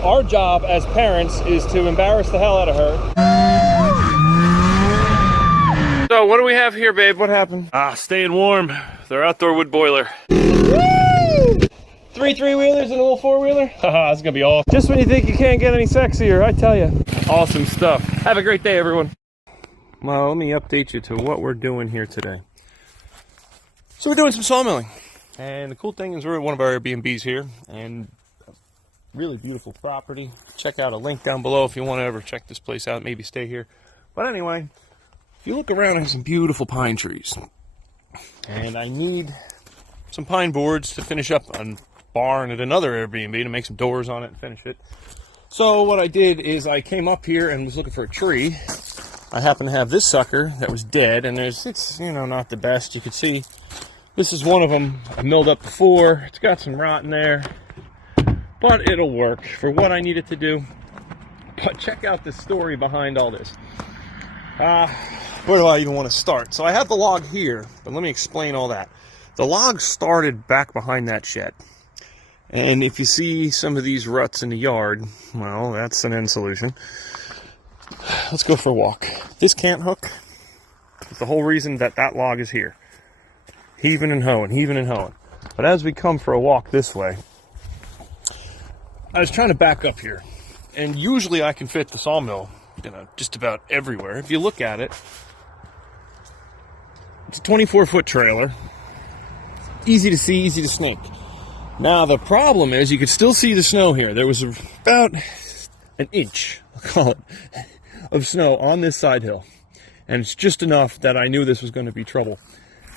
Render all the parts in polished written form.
Our job as parents is to embarrass the hell out of her. So what do we have here, babe? What happened? Staying warm. Their outdoor wood boiler. Woo! 3 3-wheelers and a little 4-wheeler? Haha, it's gonna be awesome. Just when you think you can't get any sexier, I tell you. Awesome stuff. Have a great day, everyone. Well, let me update you to what we're doing here today. So we're doing some sawmilling. And the cool thing is we're at one of our Airbnbs here, and really beautiful property. Check out a link down below if you want to ever check this place out, maybe stay here. But anyway, if you look around, there's some beautiful pine trees. And I need some pine boards to finish up a barn at another Airbnb to make some doors on it and finish it. So what I did is I came up here and was looking for a tree. I happen to have this sucker that was dead, and it's you know, not the best. You can see this is one of them I milled up before. It's got some rot in there, but it'll work for what I need it to do. But check out the story behind all this. Where do I even want to start? So I have the log here, but let me explain all that. The log started back behind that shed. And if you see some of these ruts in the yard, well, that's an end solution. Let's go for a walk. This cant hook is the whole reason that that log is here. Heaving and hoeing, heaving and hoeing. But as we come for a walk this way, I was trying to back up here. And usually I can fit the sawmill, you know, just about everywhere. If you look at it, it's a 24-foot trailer. Easy to see, easy to snake. Now the problem is you could still see the snow here. There was about an inch, I'll call it, of snow on this side hill. And it's just enough that I knew this was going to be trouble.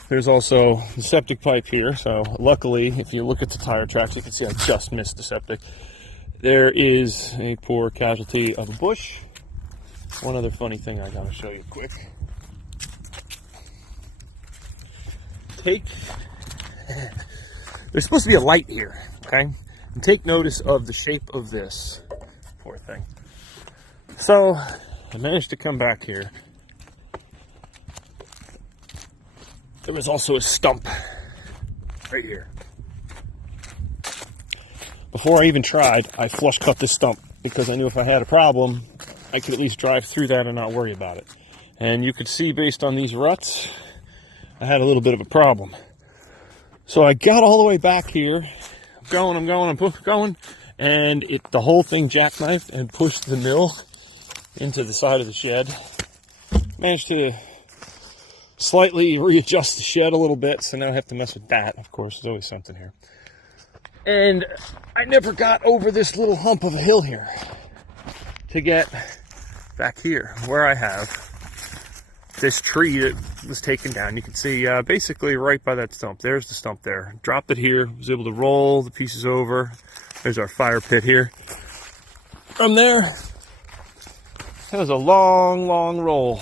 There's also the septic pipe here. So luckily, if you look at the tire tracks, you can see I just missed the septic. There is a poor casualty of a bush. One other funny thing I gotta show you quick. There's supposed to be a light here, okay? And take notice of the shape of this. Poor thing. So, I managed to come back here. There was also a stump right here. Before I even tried, I flush cut this stump because I knew if I had a problem, I could at least drive through that and not worry about it. And you could see based on these ruts, I had a little bit of a problem. So I got all the way back here. I'm going, and the whole thing jackknifed and pushed the mill into the side of the shed. Managed to slightly readjust the shed a little bit, so now I have to mess with that. Of course, there's always something here. And I never got over this little hump of a hill here to get back here where I have this tree that was taken down. You can see basically right by that stump. There's the stump there. Dropped it here, was able to roll the pieces over. There's our fire pit here. From there, that was a long, long roll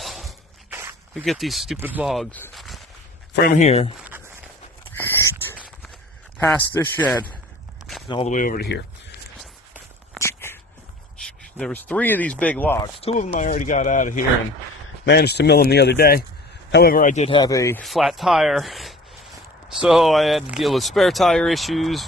to get these stupid logs from here past this shed and all the way over to here. There was 3 of these big logs. 2 of them I already got out of here and managed to mill them the other day. However, I did have a flat tire, so I had to deal with spare tire issues,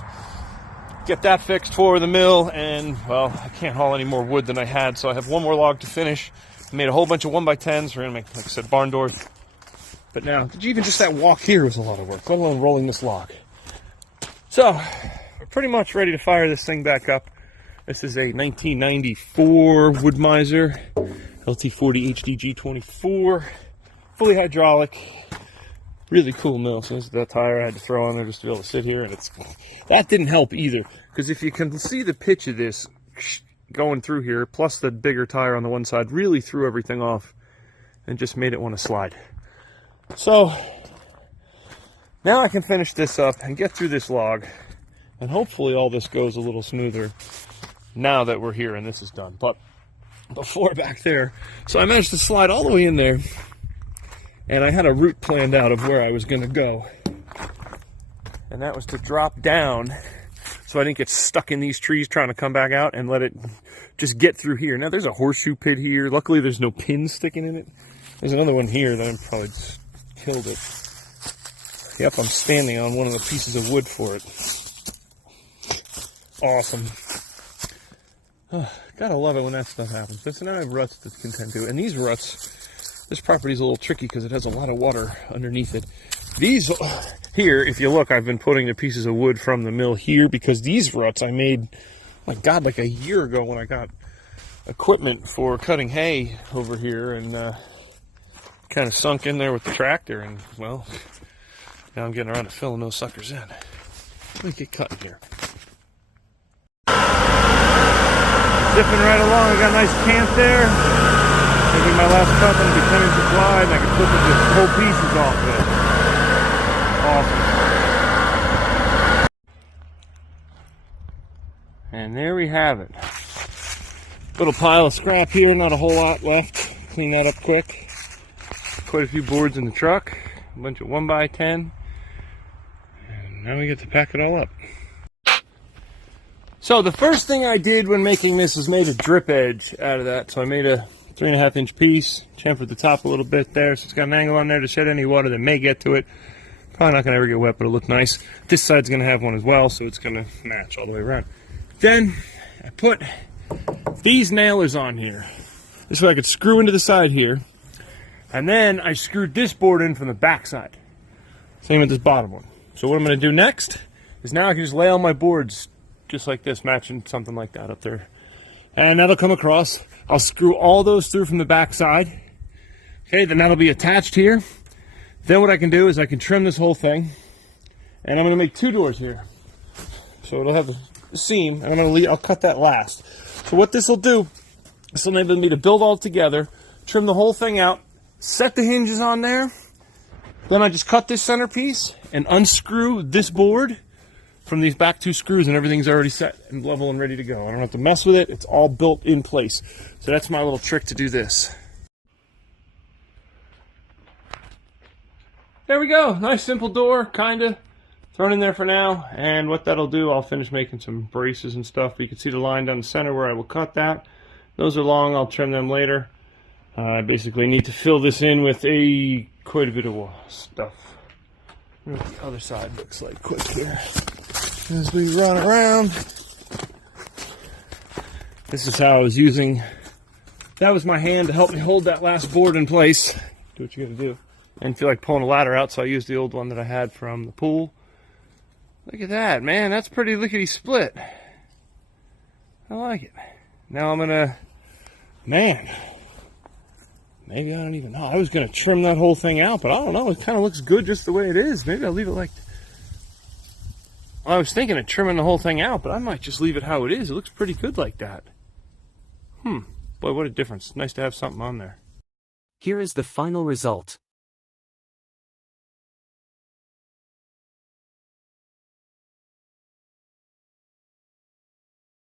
get that fixed for the mill, and, well, I can't haul any more wood than I had, so I have 1 more log to finish. I made a whole bunch of 1x10s. We're going to make, like I said, barn doors. But now, even just that walk here was a lot of work, let alone rolling this log. So, we're pretty much ready to fire this thing back up. This is a 1994 Wood-Mizer LT40 HDG 24, fully hydraulic, really cool mill. So this is that tire I had to throw on there just to be able to sit here, and that didn't help either, because if you can see the pitch of this going through here, plus the bigger tire on the one side, really threw everything off and just made it want to slide. So now I can finish this up and get through this log, and hopefully all this goes a little smoother now that we're here and this is done. But before back there, so I managed to slide all the way in there, and I had a route planned out of where I was going to go, and that was to drop down so I didn't get stuck in these trees trying to come back out, and let it just get through here. Now there's a horseshoe pit here. Luckily there's no pins sticking in it. There's another one here that I probably just killed it. Yep, I'm standing on one of the pieces of wood for it. Awesome. Gotta love it when that stuff happens. Listen, I have ruts to contend to. And these ruts, this property is a little tricky because it has a lot of water underneath it. These here, if you look, I've been putting the pieces of wood from the mill here because these ruts I made, my God, like a year ago when I got equipment for cutting hay over here, and kind of sunk in there with the tractor, and well, now I'm getting around to filling those suckers in. Let me get cutting here. Zipping right along, I got a nice camp there. Maybe my last cut will be 10 inches wide, and I can flip the whole pieces off of it. Awesome. And there we have it. Little pile of scrap here, not a whole lot left. Clean that up quick. Quite a few boards in the truck, a bunch of 1x10. And now we get to pack it all up. So the first thing I did when making this is made a drip edge out of that. So I made a 3.5 inch piece, chamfered the top a little bit there, so it's got an angle on there to shed any water that may get to it. Probably not going to ever get wet, but it'll look nice. This side's going to have one as well, so it's going to match all the way around. Then I put these nailers on here. This way I could screw into the side here. And then I screwed this board in from the back side. Same with this bottom one. So what I'm going to do next is now I can just lay all my boards just like this, matching something like that up there. And that'll come across. I'll screw all those through from the back side. Okay, then that'll be attached here. Then what I can do is I can trim this whole thing. And I'm going to make 2 doors here. So it'll have a seam, and I'll cut that last. So what this will do, this will enable me to build all together, trim the whole thing out, set the hinges on there. Then I just cut this centerpiece and unscrew this board from these back 2 screws, and everything's already set and level and ready to go. I don't have to mess with it. It's all built in place. So that's my little trick to do this. There we go. Nice simple door, kinda. Thrown in there for now. And what that'll do, I'll finish making some braces and stuff. But you can see the line down the center where I will cut that. Those are long. I'll trim them later. I basically need to fill this in with quite a bit of stuff. What the other side looks like quick here. As we run around. This is how I was using, that was my hand to help me hold that last board in place. Do what you gotta do. I didn't feel like pulling a ladder out, so I used the old one that I had from the pool. Look at that, man, that's pretty lickety split. I like it. Now I'm gonna, man, maybe I don't even know. I was gonna trim that whole thing out, but I don't know, it kind of looks good just the way it is. Maybe I'll leave it like, well, I was thinking of trimming the whole thing out, but I might just leave it how it is. It looks pretty good like that. Boy, what a difference. Nice to have something on there. Here is the final result.